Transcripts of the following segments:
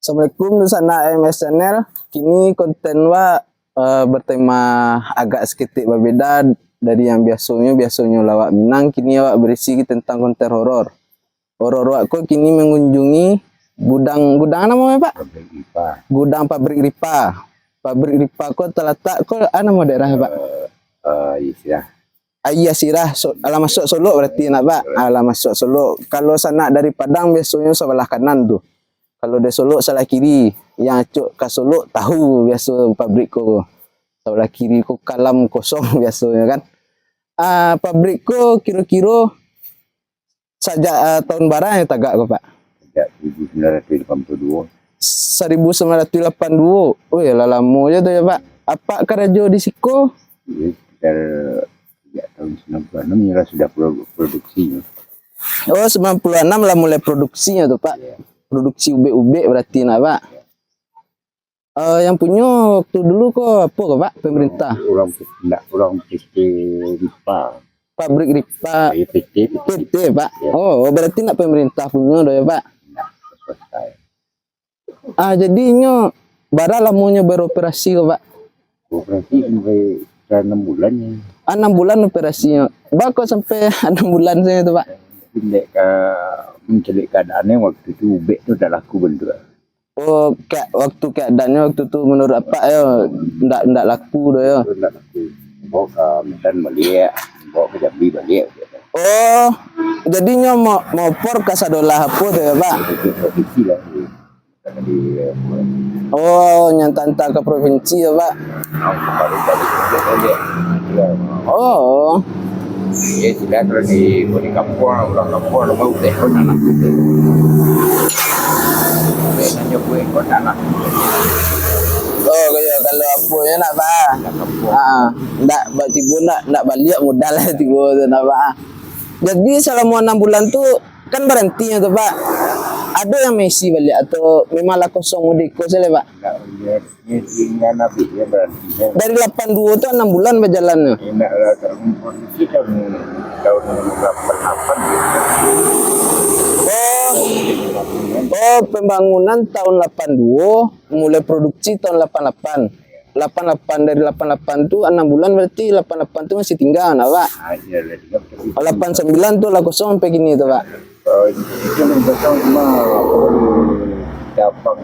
Assalamualaikum sana MS Channel. Kini konten bertema agak sedikit berbeda dari yang biasanya lawak Minang. Kini awak berisi tentang konten horor. Horor aku kini mengunjungi gudang namanya Pak? Pabrik Ripa. Gudang pabrik Ripa. Pabrik Ripa kok terletak kok nama daerah Pak? Iya. Iya Sirah, alamat Solo berarti nak Pak. Alamat Solo. Kalau sana dari Padang biasanya sebelah kanan tuh. Kalau dari Solo sebelah kiri. Yang cuk ke Solo tahu biasa pabrik ko. Sebelah kiri ko kalam kosong biasanya kan. Pabrik ko kira-kira sejak tahun barang ya tagak ko Pak. Sejak 1982. 1982. Oh ya lama aja tuh ya Pak. Apa kerja di Siko? Iya, sekitar sejak tahun 96 ya sudah produksinya. Oh 96 lah mulai produksinya tuh Pak. Ya. Produksi ube-ube berarti nak Pak. Yang punya waktu dulu kok apa Pak pemerintah? Orang PT Ripa. Pabrik Ripa PT Pak. Ya. Oh berarti nak pemerintah punya doh ya Pak. Nah, selesai. Jadinya bara lamanya beroperasi kok Pak. Operasi sampai 6 bulan ya. 6 bulan operasinya. Pak kok sampai 6 bulan saya itu Pak. Pendek mencari keadaannya waktu itu ube itu udah laku bentuk. Oh kayak keadaannya waktu itu menurut apa ya ndak laku doh ya. Udah laku. Bawa ke Medan balik, bawa ke Jambi balik. Oh jadinya mau por ke Sadolah apa tuh ya Pak. Itu produksi lah. Di Oh nyantanta ke provinsi ya Pak. baru balik. Oh Ya sudah terus di kampung, orang kampung lo mau teh kon anak. Nanya gue kon anak. oh kayak kalau apa ya nak Pak. Ndak tiba ndak balik modal lah tiba tu nak Pak. Jadi selama 6 bulan tu kan berhentinya tuh Pak. Ada yang Messi balik atau memanglah kosong mudiko saja Pak. Enggak lihat tinggal nabi ya berarti. Dari 82 tu 6 bulan berjalannya. Enak lah tahun produksi tahun 88 Oh pembangunan tahun 82, mulai produksi tahun 88. 88 dari 88 tu 6 bulan berarti 88 tu masih tinggal nak Pak. aja lah dia. 89 tu lah kosong sampai gini tu Pak. Itu yang betul cuma cabang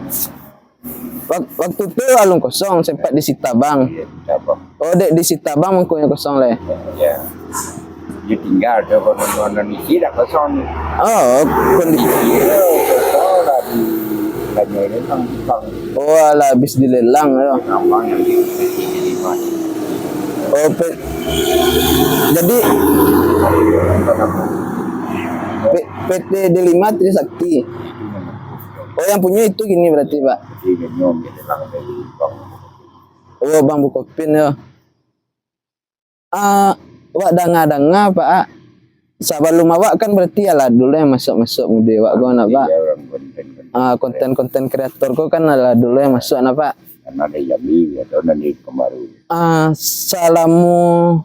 Waktu tu alun kosong sempat disita bang. ya cabang Oh dek disita bang mangkunya kosong leh. ya. Dia tinggal ada konon isi dah kosong. Oh kondisi. Iya, kosong lah di tanya ini tang. Oh lah habis dilelang ya. Gampang yang di Oh jadi PT D5 Trisakti. Oh yang punya itu gini berarti Pak. Jadi nyom dia lang dari bang. Oh Bang Bukopin ya. Wak danga Pak. Sebelum awak kan berarti lah dulu yang masuk muda wak gua nak Pak. Dia orang konten. Konten kreator kok kan lah dulu yang masuk nak Pak. Karena ada Jambi atau nanti kemaru. Salamu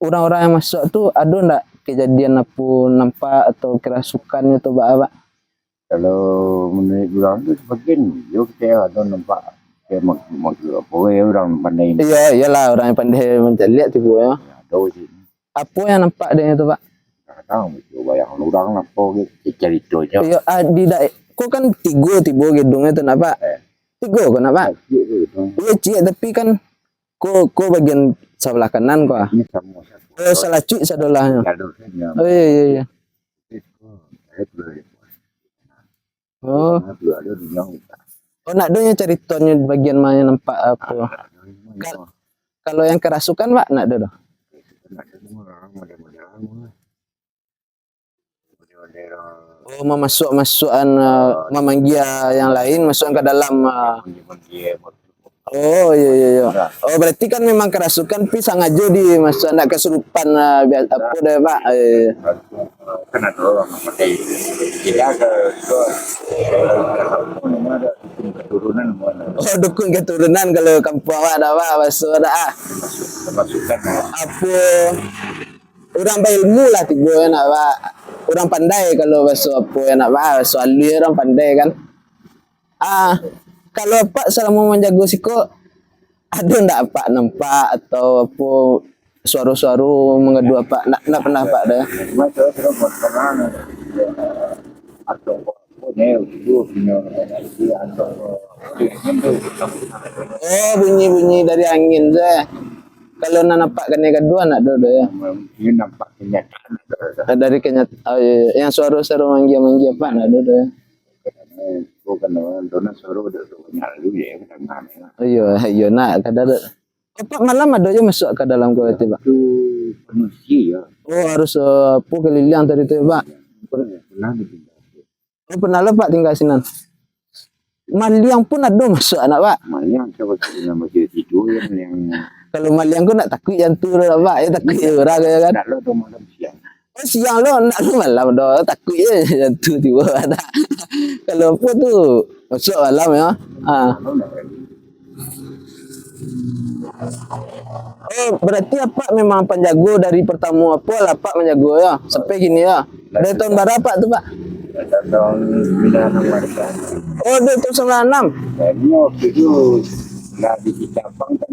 orang-orang yang masuk tuh ada ndak kejadian apa nampak atau kerasukannya tuh Pak? Kalau menurut orang tu sebagian dia kita ada nampak kayak maksud apa ya orang pandai ni. Iya iyalah orang yang pandai mencari lihat tipu ya. Tahu sih. Apa yang nampak dia itu Pak? Tak tahu mesti bayang orang apa gitu ceritanya. Iya di kok kan tiga gedungnya tuh Pak? Tiga kan Pak? Iya cik tapi kan kok bagian sebelah kanan kok. Ini sama satu. Oh salah cuy sadolahnya. Kadang-kadang. Oh iya. Oh. Ada bilang Oh nak donya ceritanya bagian mana nampak apa? Kalau yang kerasukan Pak nak do. Oh masuk-masukan memanggil yang lain masuk ke dalam. Oh iya. Oh berarti kan memang kerasukan pi sengaja di masuk nak kesurupan apa deh Pak. kan ada orang pakai tidak ada keturunan mana Oh dukun keturunan kalau kampung awak ada Pak masuk ada masukkan apa orang berilmu lah tiba nak Pak. Orang pandai kalau masuk apa nak Pak. Soal dia orang pandai kan. Kalau Pak selama menjaga siko ada ndak Pak nampak atau apa suara-suara mengadu Pak? Ndak pernah Pak dah. Macam tu pernah atau punya itu punya atau Oh, bunyi-bunyi dari angin je. Kalau nak nampak kena kedua nak ada ya. ini nampak kenyataan. Dari kenyataan yang suara-suara manggia-manggia Pak nak ada ya. Bukan orang dona suruh udah banyak lu ya kadang Iya nak kadang ada. Pak malam ada je masuk ke dalam kulit Pak. itu manusia Oh harus apa keliling tadi tu Pak. pernah dipindah. Oh, pernah lah Pak tinggal sinan. Maliang pun ada masuk anak Pak. Makanya coba kita masih tidur yang Kalau maliang ku nak takut yang tu lah Pak. Ya takut je orang kaya kan. nak lo tu malam siang. Oh siang lo nak lo malam dah takut je yang tu tiba ada. Kalau apa tu masuk malam ya. Oh berarti apa memang penjago dari pertama apa lah Pak menjago ya sampai gini ya. Dari tahun berapa tu Pak? Tahun 96 Oh dari tahun 96. dan waktu itu lah di Kitapang kan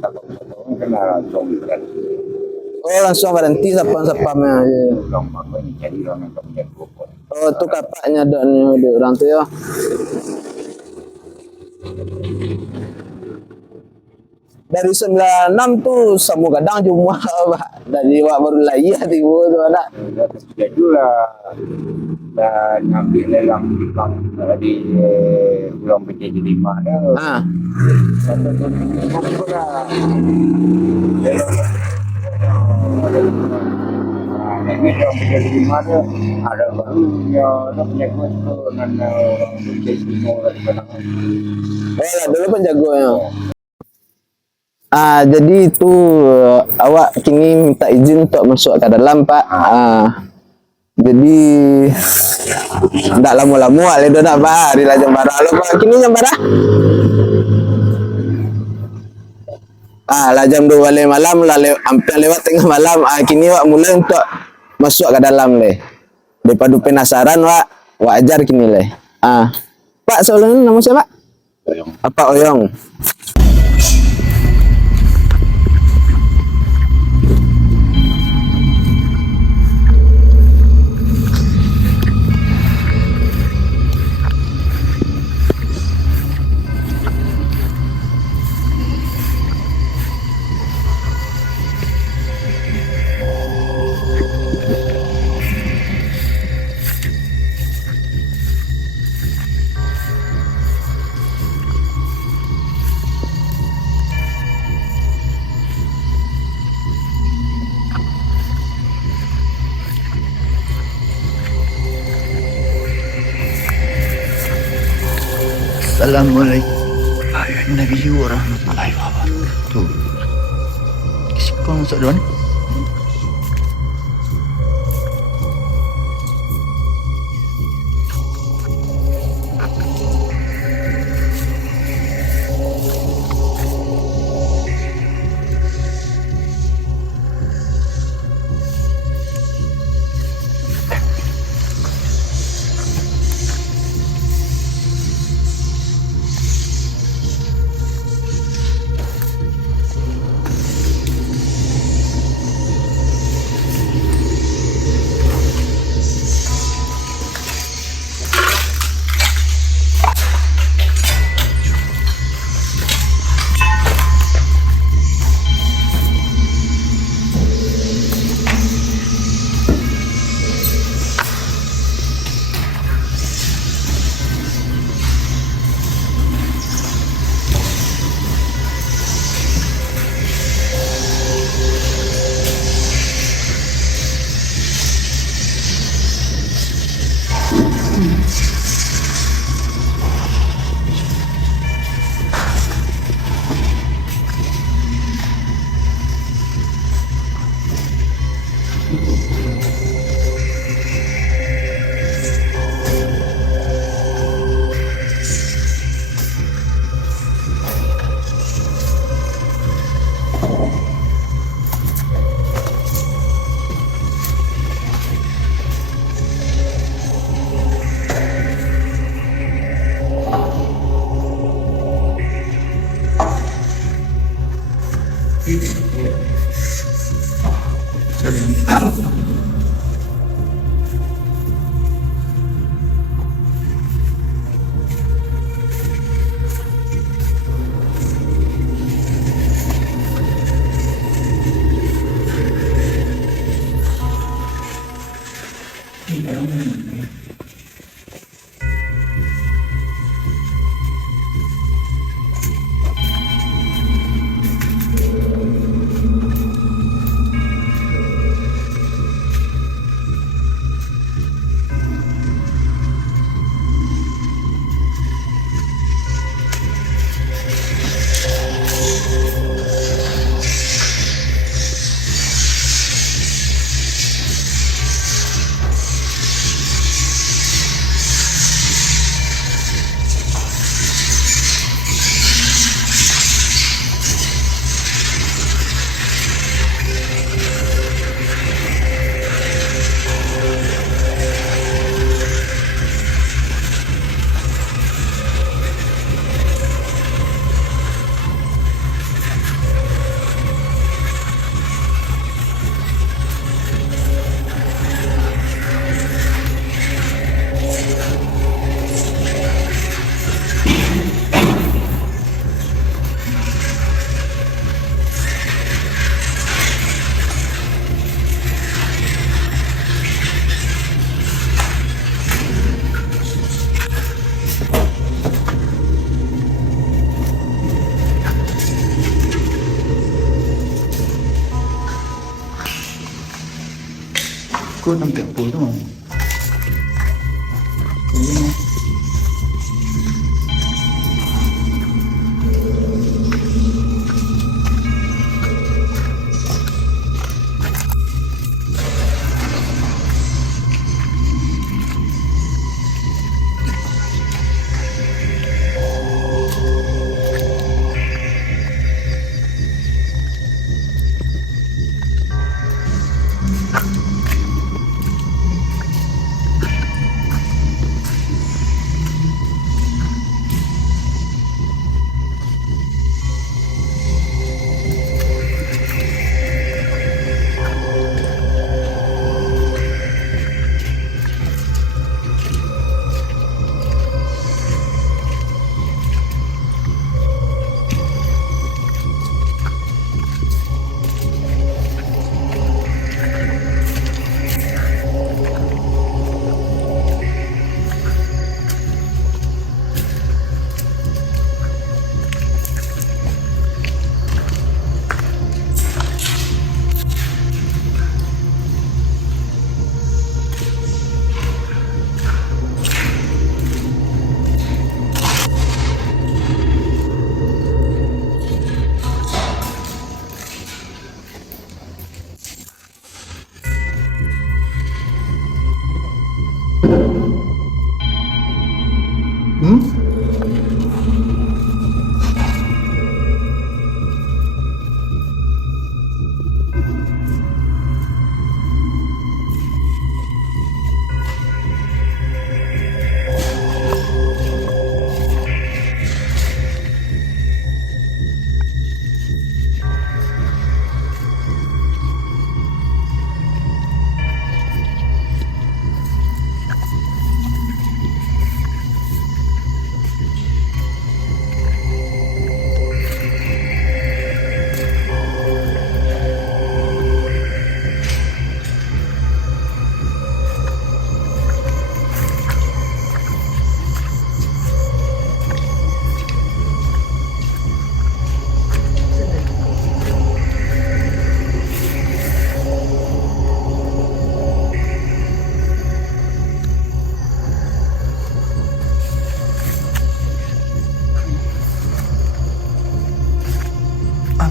tahun kena langsung berarti Oh langsung berhenti sapam-sapamnya. Ya. orang apa ni cari orang yang punya pokok. Oh tu kapaknya doanya di orang tu ya. Dari 96 tu semua kadang cuma Pak. Dari wak baru lahir tiba tu anak. Jadi lah dan ambil lelang di bank di Pulau Penjajah 5 dah. Ah. Satu tu lah. Ini Pulau Penjajah 5 dah ada barunya dah punya tu dan Penjajah 5 dari mana. Oh lah dulu penjagonya. Jadi itu awak kini minta izin untuk masuk ke dalam Pak. Jadi ndak lama-lama ale do nak Pak di Lajang Barah lo Pak. Kini jam berapa? Lajang 2 balik malam lah hampir lewat tengah malam. Kini wak mulai untuk masuk ke dalam le. Daripada penasaran wak ajar kini le. Pak soalnya nama siapa? Pak Oyong. Assalamualaikum Nabi warahmatullahi wabarakatuh. Kau masuk duluan. Sikut sampai apa tu? Ini.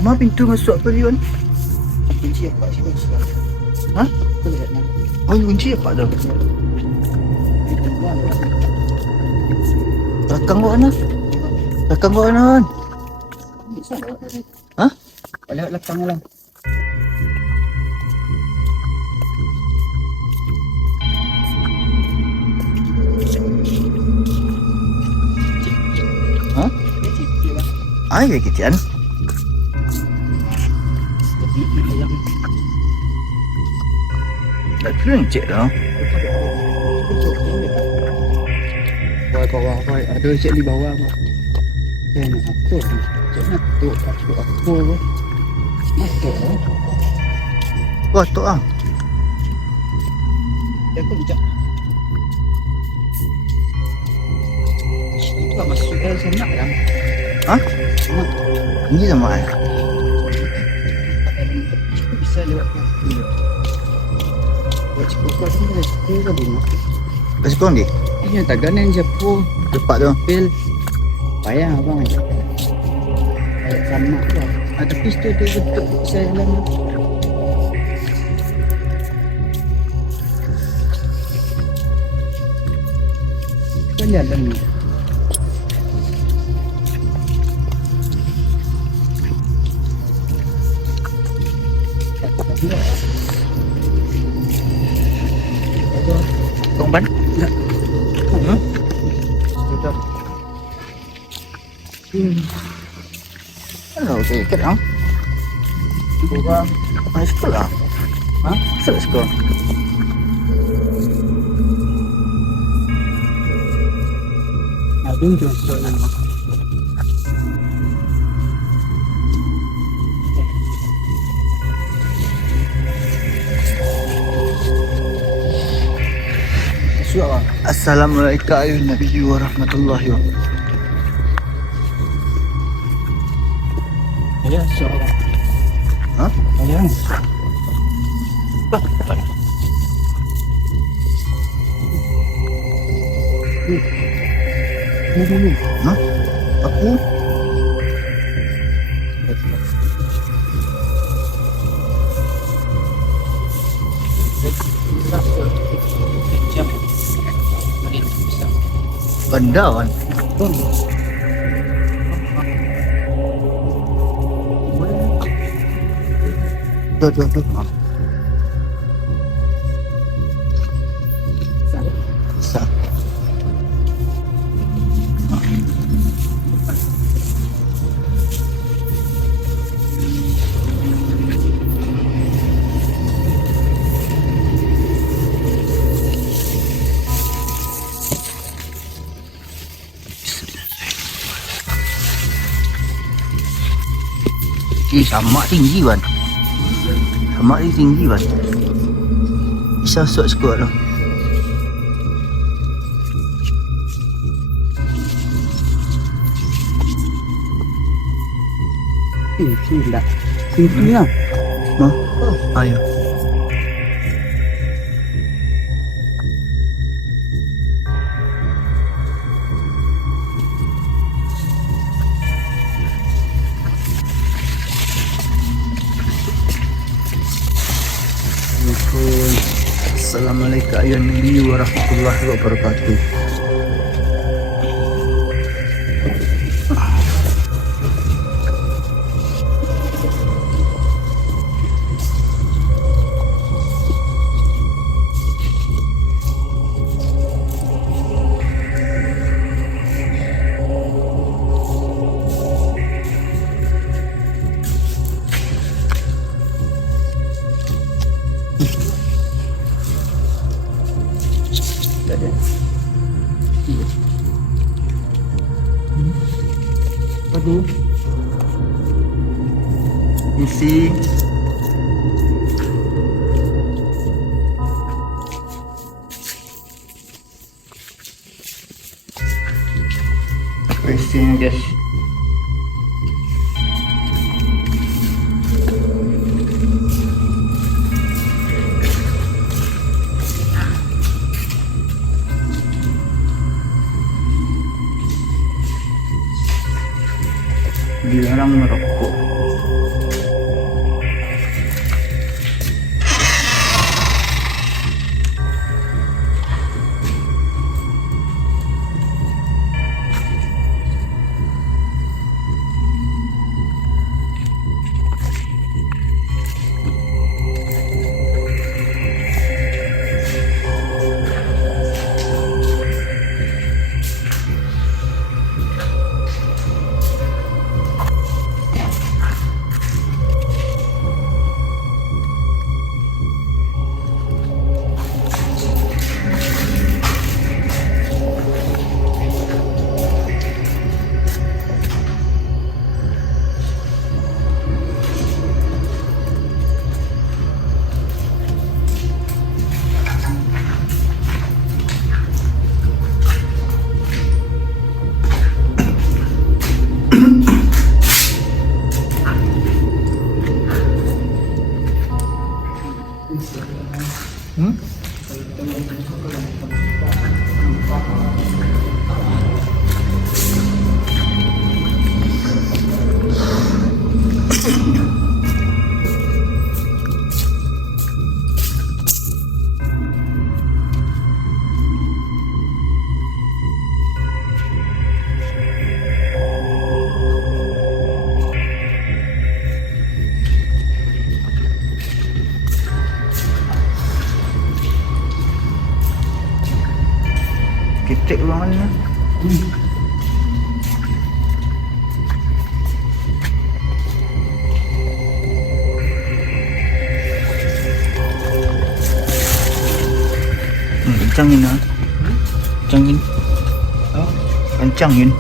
Ma pintu masuk apa dia ni? Kunci apa sih bang? Ha? Aku lihat nak. Oh, ini kunci apa tu? Belakang kau mana? Belakang kau mana kan? Ha? Lewat belakang lah. Ha? Ai ke kitian? Tak kena cek dah. Bawah. Ada cek di bawah bang. Saya nak atur. Cek nak atur. Atur bang. Atur. Wah, tu ah. Dia pun bijak. Itu tak masuk saya nak kan? Ha? Nak. Ini sama ai. Itu bisa lewat ni. Lewat cepat kan boleh sekali ke bunga. Kasih kau ni. Ini yang taganan Jepun. Cepat tu. Pil. Payah abang aja. Kayak sama tu. Tapi situ dia betul saya dalam. Kan jalan ni. Kong ban. Hmm. Sudah. Hello, okey, kat ah. Kurang. Ai sekolah. Ha? Sekolah. Ada je soalan. Suara. Assalamualaikum ayuhan Nabi warahmatullahi wabarakatuh. Ya, suara. Ha? Ayang. Hah? Aku? Benda kan? Tuh. Sa. Sama tinggi kan? Sama ni tinggi kan? Bisa masuk sekuat lah. Sila. Sila. Hah? Ayo. Assalamualaikum ayuhan nabi warahmatullahi wabarakatuh. Aduh. Isi isinya guys. Dilarang merokok. Ketek ruangannya. Kencangin ah. Kencangin. Kencangin.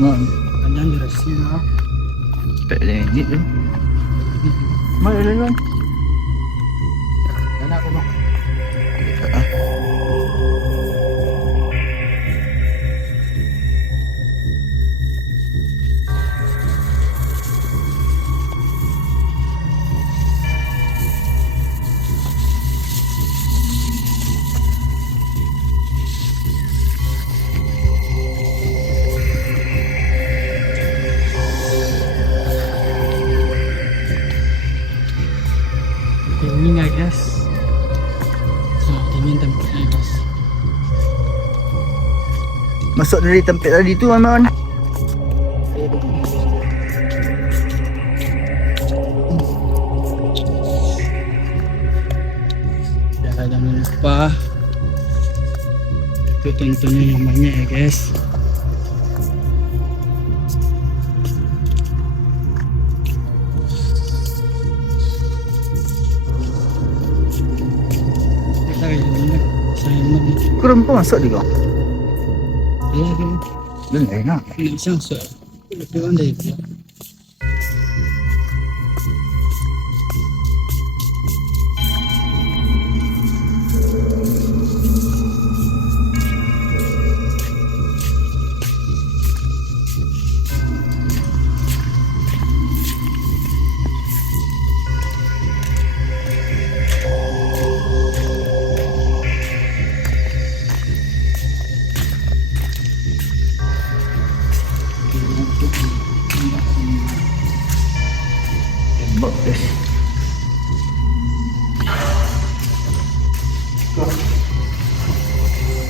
Kanya ni Rasina. Pwede hindi eh. Malalaman. Kaya ako ba? Tingin nga guys. So, tingin tempat na guys. Masuk dari tempat tadi tu man. Jangan lupa itu tontonnya namanya ya guys. Kita kayak saya mau Kurang pun masuk juga. lagi Dan enak. ini sensor. Itu anda itu. Tembak guys.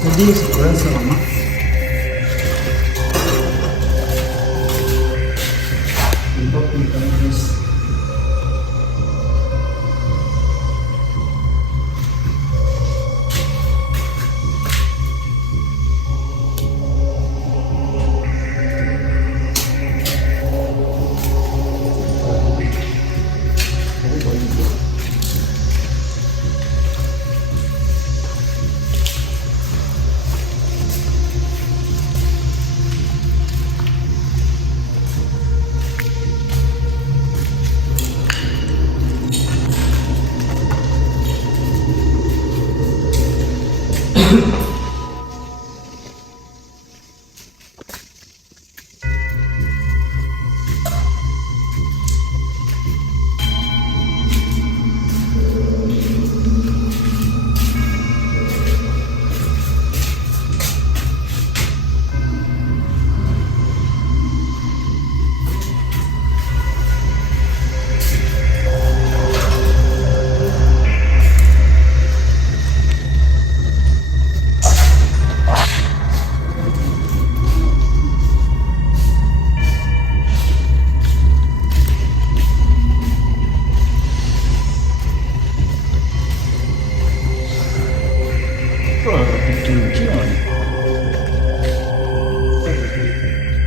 Jadi sekolah sama. Untuk guys.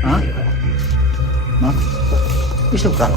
Hah? Mak? Bisa kah?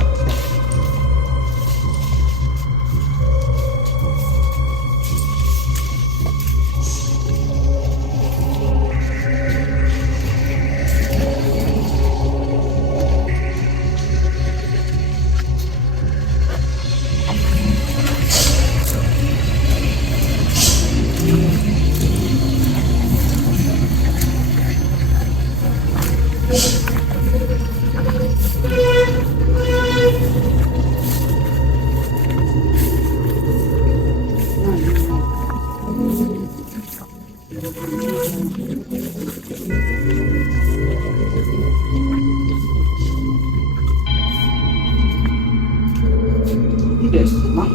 Yes, mak.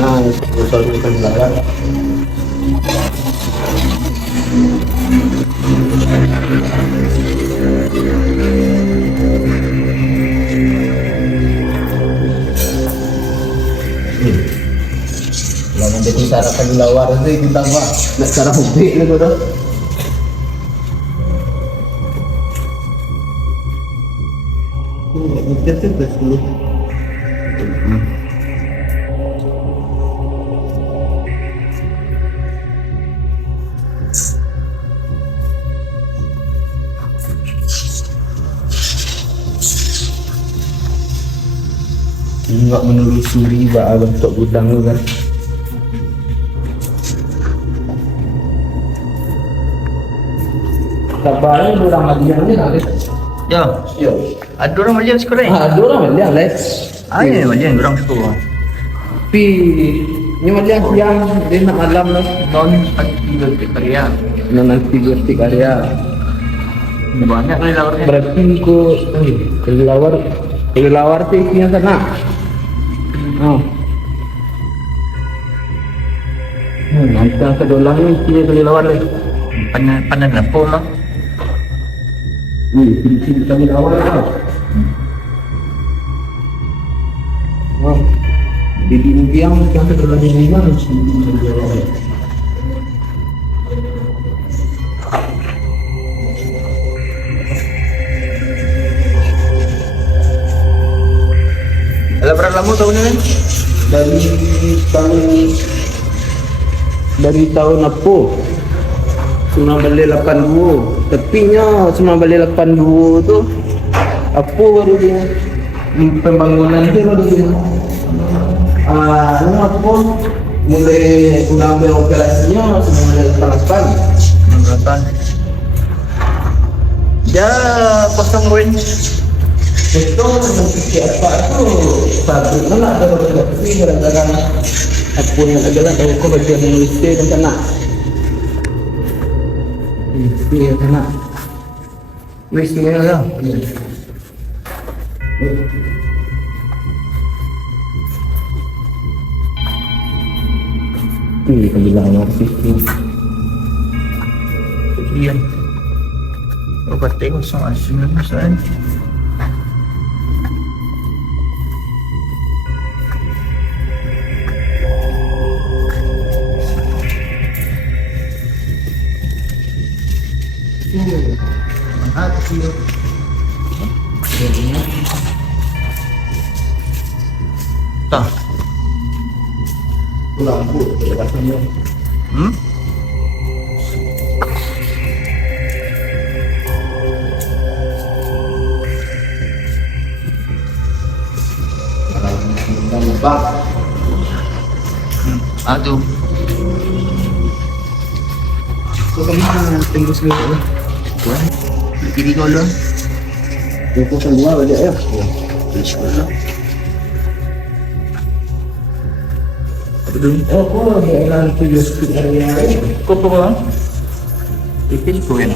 Nah, usul bukan belakang. Lawan jadi cara kelawar itu kita pak, nak cara bukti itu tuh. Itu betul. Enggak menelusuri bentuk gudang lu kan. Kabarnya orang Madiang ni nak Ya. Yo. Ada orang Malian sekolah ni. Ada orang Madiang les. Ada Malian orang sekolah. Tapi ni Madiang siang dia nak malam lah. Non anti karya. Nanti berarti karya. Banyak kali lawarnya. Berarti kelelawar tu isinya sana. Oh. Nanti yang kedolang ni isinya kelelawar ni. Panan lampu lah. Sini kami awal tau. Wah, di biang yang kedolang ni mana sini. Ada berapa lama tahun ni kan? Dari tahun apa? 1982. Tepinya 1982 tu apa baru dia pembangunan dia baru dia apa mulai ulang beroperasinya 1988. Beratan. Ya kosong ruin. Itu setiap apa tu pabrik mana ada tapi kadang-kadang apa yang adalah aku bagian Malaysia dan tanah. Iya tanah. Wis ni lah. Kebilang artis ni. Sekian. Obat tengok sama asyik kan. Tak. Lampu rasanya. Kalau lupa. Aduh. kemana tunggu seluruh Tuan. Kiri kau dulu. Itu semua balik ya. Bismillah. Apa dulu? oh daerah itu justru area Kau apa bang? Itu kau yang.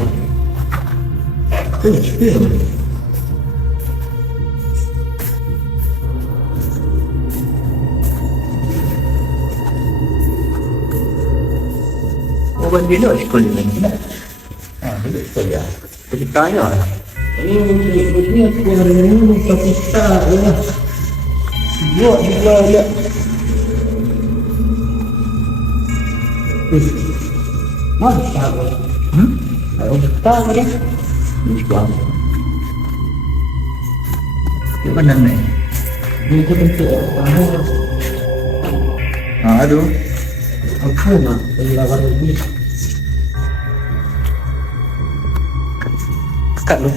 Oh, bandit dah sekolah ni. Bandit sekolah. Kita tanya. ini aku hari ini tapi tak ya buat juga ya mantap ayo tahu deh Ni sekolah. Di mana ni? ini bentuk apa Aduh. apa nak pengelawar ini Kat lu.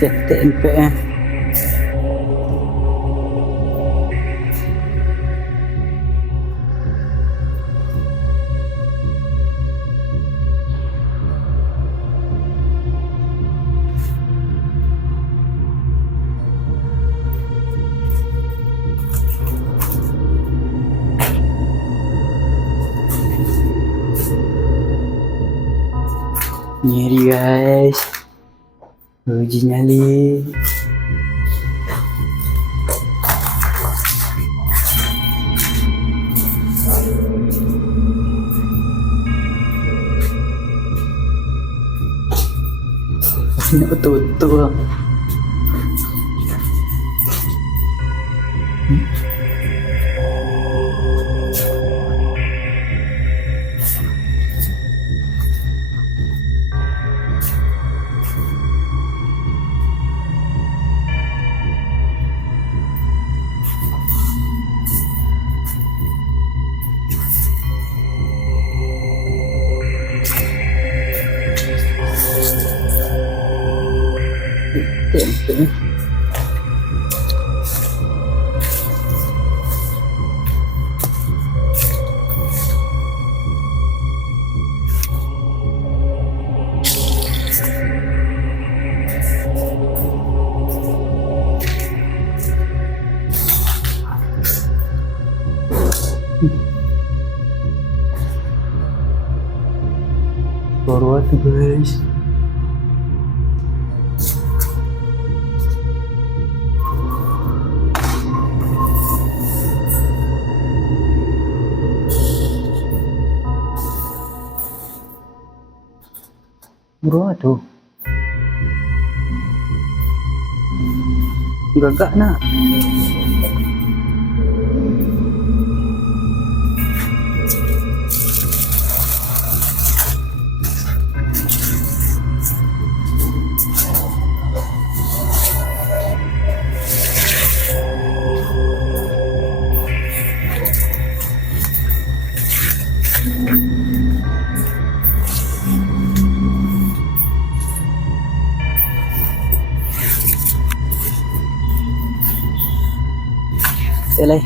TNP nyeri guys uji nyali ini betul-betul TNP forward guys bro aduh gagak nak Elay